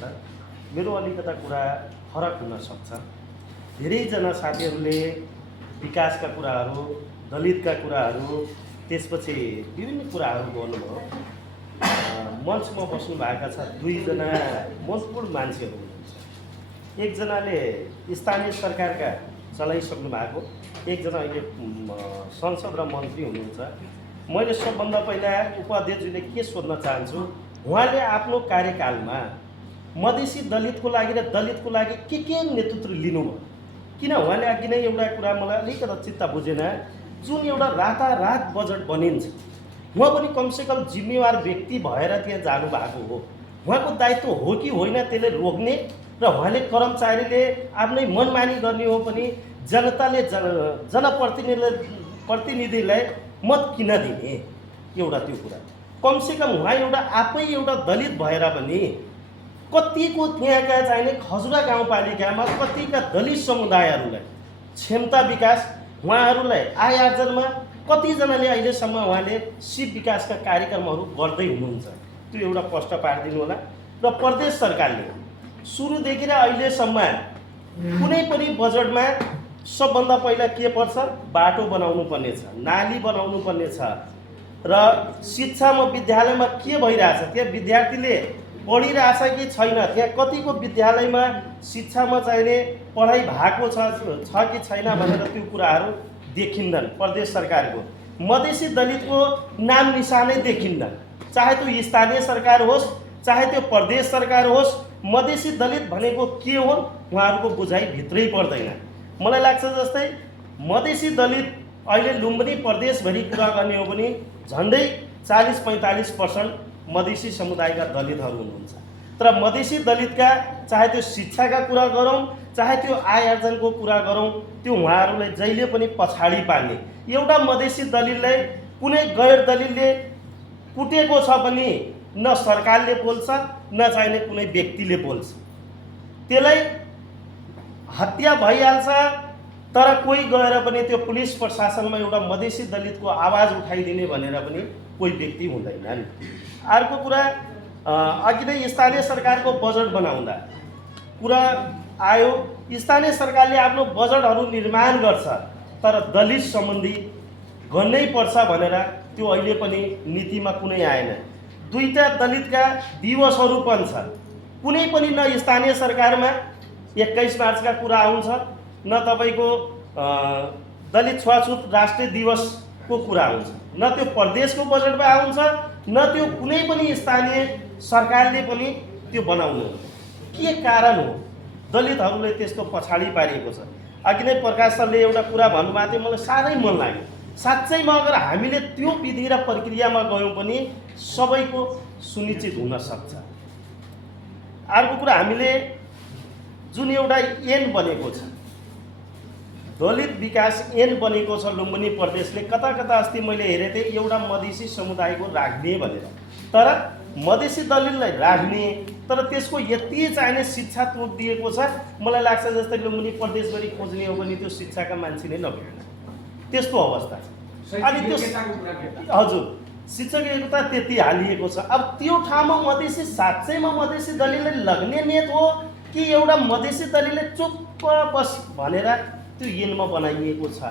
छ। मेरो अलिकता कुरा फरक हुन सक्छ। धेरैजना साथीहरूले विकासका कुराहरू, दलितका कुराहरू, त्यसपछि विभिन्न कुराहरू गर्नुभयो। मञ्चमा बस्नुभएका छ दुईजना महत्त्वपूर्ण मान्छेहरू हुनुहुन्छ। एकजनाले स्थानीय सरकारका चलाइसक्नु भएको, एकजना अहिले संसद र मन्त्री हुनुहुन्छ। मैले सबभन्दा पहिला उपाध्यक्षले के सोध्न चाहन्छु, उहाँले आफ्नो कार्यकालमा मधेसी दलितको लागि र दलितको लागि के नेतृत्व लिनुभयो? किन उहाँले अघि नै एउटा कुरा मलाई अलिकति चित्त बुझेन, जुन एउटा रातारात बजेट बनिन्छ, उहाँ पनि कमसेकम जिम्मेवार व्यक्ति भएर त्यहाँ जानुभएको हो। उहाँको दायित्व हो कि होइन त्यसले रोक्ने र उहाँले कर्मचारीले आफ्नै मनमानी गर्ने हो पनि जनताले जनप्रतिनिधिलाई मत किन दिने? एउटा त्यो कुरा। कमसेकम उहाँ एउटा आफै एउटा दलित भएर पनि कतिको त्यहाँका चाहिने खजुरा गाउँपालिकामा कतिका दलित समुदायहरूलाई क्षमता विकास, उहाँहरूलाई आय आर्जनमा कतिजनाले अहिलेसम्म उहाँले सिप विकासका कार्यक्रमहरू गर्दै हुनुहुन्छ। त्यो एउटा प्रश्न पारिदिनु होला। र प्रदेश सरकारले सुरुदेखि र अहिलेसम्म कुनै पनि बजेटमा सबभन्दा पहिला के पर्छ? बाटो बनाउनु पर्ने छ, नाली बनाउनु पर्ने छ। र शिक्षामा विद्यालयमा के भइरहेछ, त्यहाँ विद्यार्थीले पढिरहेछ कि छैन, त्यहाँ कतिको विद्यालयमा शिक्षामा चाहिने पढाइ भएको छ कि छैन भनेर त्यो कुराहरू देखिन्नन्। प्रदेश सरकारको मधेसी दलितको नाम निशानै देखिन्न। चाहे त्यो स्थानीय सरकार होस्, चाहे त्यो प्रदेश सरकार होस्, मधेसी दलित भनेको के हो उहाँहरूको बुझाइ भित्रै पर्दैन। मलाई लाग्छ जस्तै मधेसी दलित अहिले लुम्बिनी प्रदेशभरि कुरा गर्ने हो भने झन्डै 40-45% मधेसी समुदायका दलितहरू हुनुहुन्छ। तर मधेसी दलितका चाहे त्यो शिक्षाका कुरा गरौँ, चाहे त्यो आय आर्जनको कुरा गरौँ, त्यो उहाँहरूलाई जहिले पनि पछाडि पार्ने। एउटा मधेसी दलितलाई कुनै गैर दलितले कुटेको छ भने न सरकारले बोल्छ, न चाहिने कुनै व्यक्तिले बोल्छ। त्यसलाई हत्या भइहाल्छ, तर कोही गएर पनि त्यो पुलिस प्रशासनमा एउटा मधेसी दलितको आवाज उठाइदिने भनेर पनि कोही व्यक्ति हुँदैनन्। अर्को कुरा, अघि नै स्थानीय सरकारको बजेट बनाउँदा कुरा आयो, स्थानीय सरकारले आफ्नो बजेटहरू निर्माण गर्छ, तर दलित सम्बन्धी गर्नै पर्छ भनेर त्यो अहिले पनि नीतिमा कुनै आएन। दुईटा दलितका दिवसहरू पनि छ, कुनै पनि न स्थानीय सरकारमा 21 मार्चका कुरा आउँछ, न तपाईँको दलित छुवाछुत राष्ट्रिय दिवसको कुरा आउँछ, न त्यो प्रदेशको बजेटमा आउँछ, न त्यो कुनै पनि स्थानीय सरकारले पनि त्यो बनाउनु। के कारण हो दलितहरूलाई त्यस्तो पछाडि पारिएको छ? अघि नै प्रकाश सरले एउटा कुरा भन्नुभएको थियो, मलाई साह्रै मन लाग्यो। साँच्चैमा अगर हामीले त्यो विधि र प्रक्रियामा गयौँ पनि सबैको सुनिश्चित हुन सक्छ। अर्को कुरा, हामीले जुन एउटा ऐन बनेको छ, दलित विकास ऐन बनेको छ लुम्बिनी प्रदेशले, कता कता अस्ति मैले हेरेको थिएँ एउटा मधेसी समुदायको राख्ने भनेर। तर मधेसी दलितलाई राख्ने, तर त्यसको यति चाहिने शिक्षा तोड दिएको छ, मलाई लाग्छ जस्तै लुम्बिनी प्रदेशभरि खोज्ने हो भने त्यो शिक्षाका मान्छे नै नभेट्न, त्यस्तो अवस्था छ। अनि त्यो हजुर शिक्षक एकता त्यति हालिएको छ। अब त्यो ठाउँमा मधेसी साँच्चैमा मधेसी दलितलाई लग्ने नेत हो कि एउटा मधेसी दलितले चुप्प बस भनेर त्यो ऐनमा बनाइएको छ?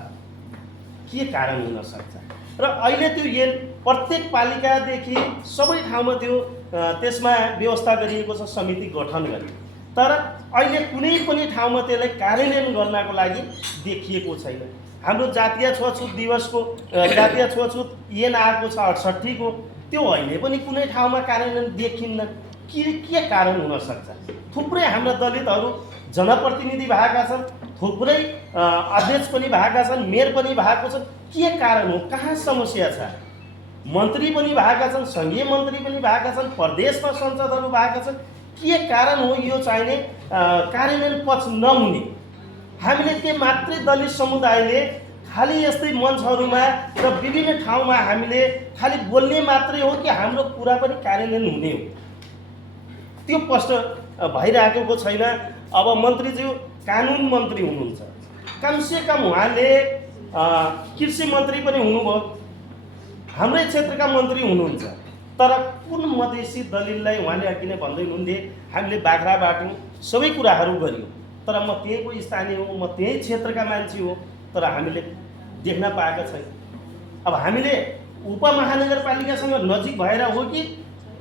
के कारण हुन सक्छ? र अहिले त्यो ऐन प्रत्येक पालिकादेखि सबै ठाउँमा त्यो त्यसमा व्यवस्था गरिएको छ, समिति गठन गरियो, तर अहिले कुनै पनि ठाउँमा त्यसलाई कार्यान्वयन गर्नको लागि देखिएको छैन। हाम्रो जातीय छुवाछुत दिवसको जातीय छुवाछुत ऐन आएको छ 68 को, त्यो अहिले पनि कुनै ठाउँमा कार्यान्वयन देखिन्न। के कारण हुन सक्छ? थुप्रै हाम्रा दलितहरू जनप्रतिनिधि भएका छन्, थुप्रै अध्यक्ष पनि भएका छन्, मेयर पनि भएको छन्। के कारण हो? कहाँ समस्या छ? मन्त्री पनि भएका छन्, सङ्घीय मन्त्री पनि भएका छन्, प्रदेशमा संसदहरू भएका छन्। के कारण हो यो चाहिने कार्यान्वयन पक्ष नहुने? हामीले के मात्रै दलित समुदायले खालि यस्तै मञ्चहरूमा र विभिन्न ठाउँमा हामीले खालि बोल्ने मात्रै हो कि हाम्रो कुरा पनि कार्यान्वयन हुने हो? त्यो प्रश्न भइरहेको छैन। अब मन्त्रीज्यू कानुन मन्त्री हुनुहुन्छ, कमसेकम उहाँले कृषि मन्त्री पनि हुनुभयो, हाम्रै क्षेत्रका मन्त्री हुनुहुन्छ, तर कुन मधेसी दलितलाई उहाँले अघि नै भन्दै हुनुहुन्थे हामीले बाख्रा बाट्यौँ सबै कुराहरू गऱ्यौँ, तर म त्यहीँको स्थानीय हो, म त्यही क्षेत्रका मान्छे हो, तर हामीले देख्न पाएका छैन। अब हामीले उपमहानगरपालिकासँग नजिक भएर हो कि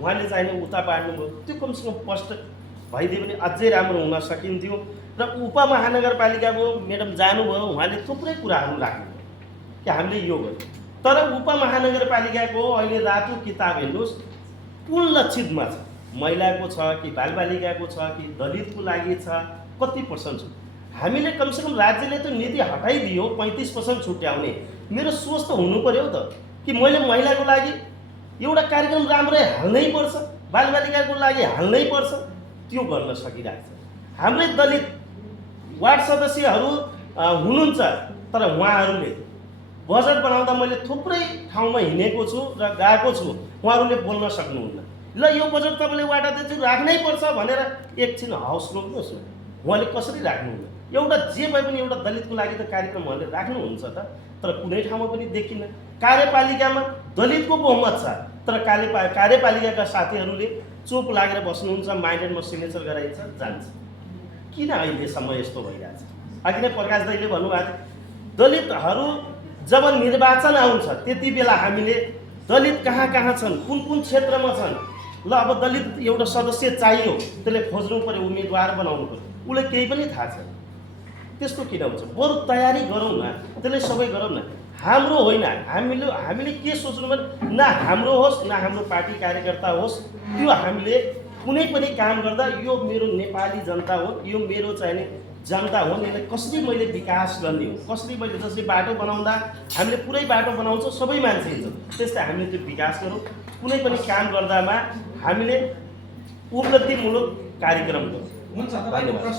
उहाँले चाहिने उता बाँड्नुभयो, त्यो कमसेकम स्पष्ट भइदियो भने अझै राम्रो हुन सकिन्थ्यो। र उपमहानगरपालिकाको म्याडम जानुभयो, उहाँले थुप्रै कुराहरू राख्नुभयो कि हामीले यो गर्यौँ, तर उपमहानगरपालिकाको अहिले रातो किताब हेर्नुहोस् कुन लक्षितमा छ, महिलाको छ कि बालबालिकाको छ कि दलितको लागि छ, कति पर्सेन्ट छुट। हामीले कमसेकम राज्यले त नीति हटाइदियो 35% छुट्याउने। मेरो सोच त हुनु पर्यो त कि मैले महिलाको लागि एउटा कार्यक्रम राम्रै हाल्नै पर्छ, बालबालिकाको लागि हाल्नै पर्छ, त्यो गर्न सकिरहेको छ। हाम्रै दलित वार्ड सदस्यहरू हुनुहुन्छ, तर उहाँहरूले बजेट बनाउँदा मैले थुप्रै ठाउँमा हिँडेको छु र गएको छु, उहाँहरूले बोल्न सक्नुहुन्न। ल यो बजेट तपाईँले वडा अध्यक्ष राख्नै पर्छ भनेर एकछिन हाउस रोक्नुहोस् न, उहाँले कसरी राख्नुहुन्न। एउटा जे भए पनि एउटा दलितको लागि त कार्यक्रम उहाँले राख्नुहुन्छ त, तर कुनै ठाउँमा पनि देखिन्न। कार्यपालिकामा दलितको बहुमत छ, तर कार्यपालिकाका साथीहरूले चुप लागेर बस्नुहुन्छ, माइन्डेडमा सिग्नेचर गराइन्छ जान्छ। किन अहिलेसम्म यस्तो भइरहेछ? अघि नै प्रकाश दाइले भन्नुभएको दलितहरू जब निर्वाचन आउँछ त्यति बेला हामीले दलित कहाँ कहाँ छन्, कुन कुन क्षेत्रमा छन्, ल अब दलित एउटा सदस्य चाहियो, त्यसले खोज्नु पर्यो, उम्मेदवार बनाउनु पर्यो, उसले केही पनि थाहा छैन। त्यस्तो किन हुन्छ? बरु तयारी गरौँ न, त्यसले सबै गरौँ न। हाम्रो होइन, हामीले के सोच्नु भने न हाम्रो होस् न हाम्रो पार्टी कार्यकर्ता होस्, त्यो हामीले कुनै पनि काम गर्दा यो मेरो नेपाली जनता हो, यो मेरो चाहिने जनता हो, यसलाई कसरी मैले विकास गर्ने हो, कसरी मैले जसरी बाटो बनाउँदा हामीले पुरै बाटो बनाउँछौँ सबै मान्छे हिँड्छौँ, त्यस्तै हामीले त्यो विकास गरौँ। कुनै पनि काम गर्दामा हामीले उपलब्धिमूलक कार्यक्रम गरौँ। हुन्छ, तपाईँको प्रश्न